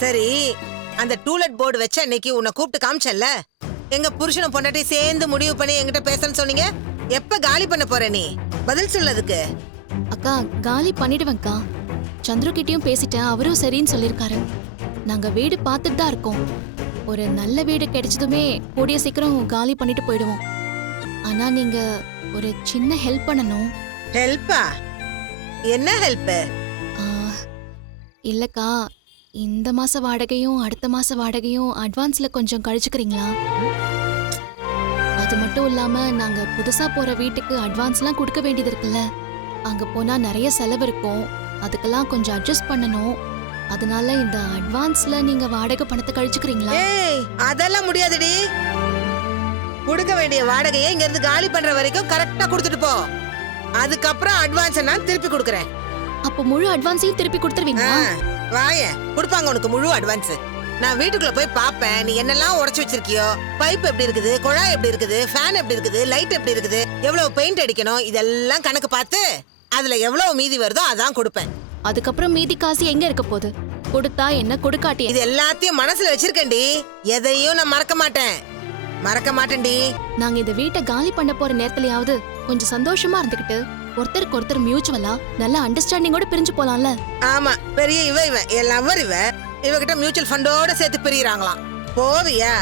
சரி அந்த to let board வச்ச அன்னைக்கு உன்னை கூப்பிட்டு காமிச்சல்ல எங்க புருஷனை பொண்டாட்டி சேர்ந்து முடிவு பண்ணி என்கிட்ட பேசன்னு சொன்னீங்க. எப்ப காலி பண்ண போற நீ? பதில் சொல்லதுக்கு அக்கா காலி பண்ணிடுவேன்க்கா. சந்துரு கிட்டயும் பேசிட்டேன் அவரும் சரின்னு சொல்லியிருக்காரு. நாங்க வீடு பார்த்துட்டு தான் இருக்கோம். ஒரு நல்ல வீடு கிடைச்சதுமே கூடிய சீக்கிரம் காலி பண்ணிட்டு போயிடுவோம். ஆனா நீங்க ஒரு சின்ன ஹெல்ப் பண்ணணும். ஹெல்ப்பா என்ன ஹெல்ப் இல்லக்கா இந்த மாச வாடகையும் அடுத்த மாச வாடகையும் அட்வான்ஸ்ல கொஞ்சம் கழிச்சுக்கிறீங்களா? அது மட்டும் இல்லாம நாங்க புதுசா போற வீட்டுக்கு அட்வான்ஸ்லாம் கொடுக்க வேண்டியது இருக்குல்ல. அங்க போனா நிறைய செலவு இருக்கும். அதுக்கெல்லாம் கொஞ்சம் அட்ஜஸ்ட் பண்ணணும். அதனால இந்த அட்வான்ஸ்ல நீங்க வாடகை பணத்தை கழிச்சுக்கிறீங்களா? ஏய் அதெல்லாம் முடியாதுடி. கொடுக்க வேண்டிய வாடகையை இங்க இருந்து காலி பண்ற வரைக்கும் கரெக்டா கொடுத்துட்டு போ. அதுக்கப்புறம் அட்வான்ஸ் நான் திருப்பி கொடுக்கறேன். அப்போ முழு அட்வான்ஸையும் திருப்பி கொடுத்துருவீங்களா? வாய கொடுப்பாங்க உனக்கு முழு அட்வான்ஸ் நான் வீட்டுக்குள்ள போய் பாப்பேன் நீ என்னெல்லாம் உடைச்சு வச்சிருக்கியோ? பைப் எப்படி இருக்குது? குழாய் எப்படி இருக்குது? ஃபேன் எப்படி இருக்குது? லைட் எப்படி இருக்குது? எவ்வளவு பெயிண்ட் அடிக்கணும்? இதெல்லாம் கணக்கு பார்த்து அதுல எவ்வளவு மீதி வருதோ அதான் கொடுப்பேன். அதுக்கப்புறம் மீதி காசு எங்க இருக்க போகுது? கொடுத்தா என்ன கொடுக்காட்டி? இது எல்லாத்தையும் மனசுல வச்சிருக்கேன்டி. எதையும் நான் மறக்க மாட்டேன். மறக்க மாட்டேன்டி. நாங்க இந்த வீட்டை காலி பண்ண போற நேரத்துலயாவது கொஞ்சம் சந்தோஷமா இருந்துகிட்டு ஒருத்தருக்கு ஒருத்தர் மியூச்சுவலா நல்ல அண்டர்ஸ்டாண்டிங்கோட பிரிஞ்சு போலாம்ல? ஆமா பெரிய இவ இவ என் லவ்வர் இவ இவகிட்ட மியூச்சுவல் ஃபண்டோட சேர்த்து பிரியறாங்களாம். போவியா?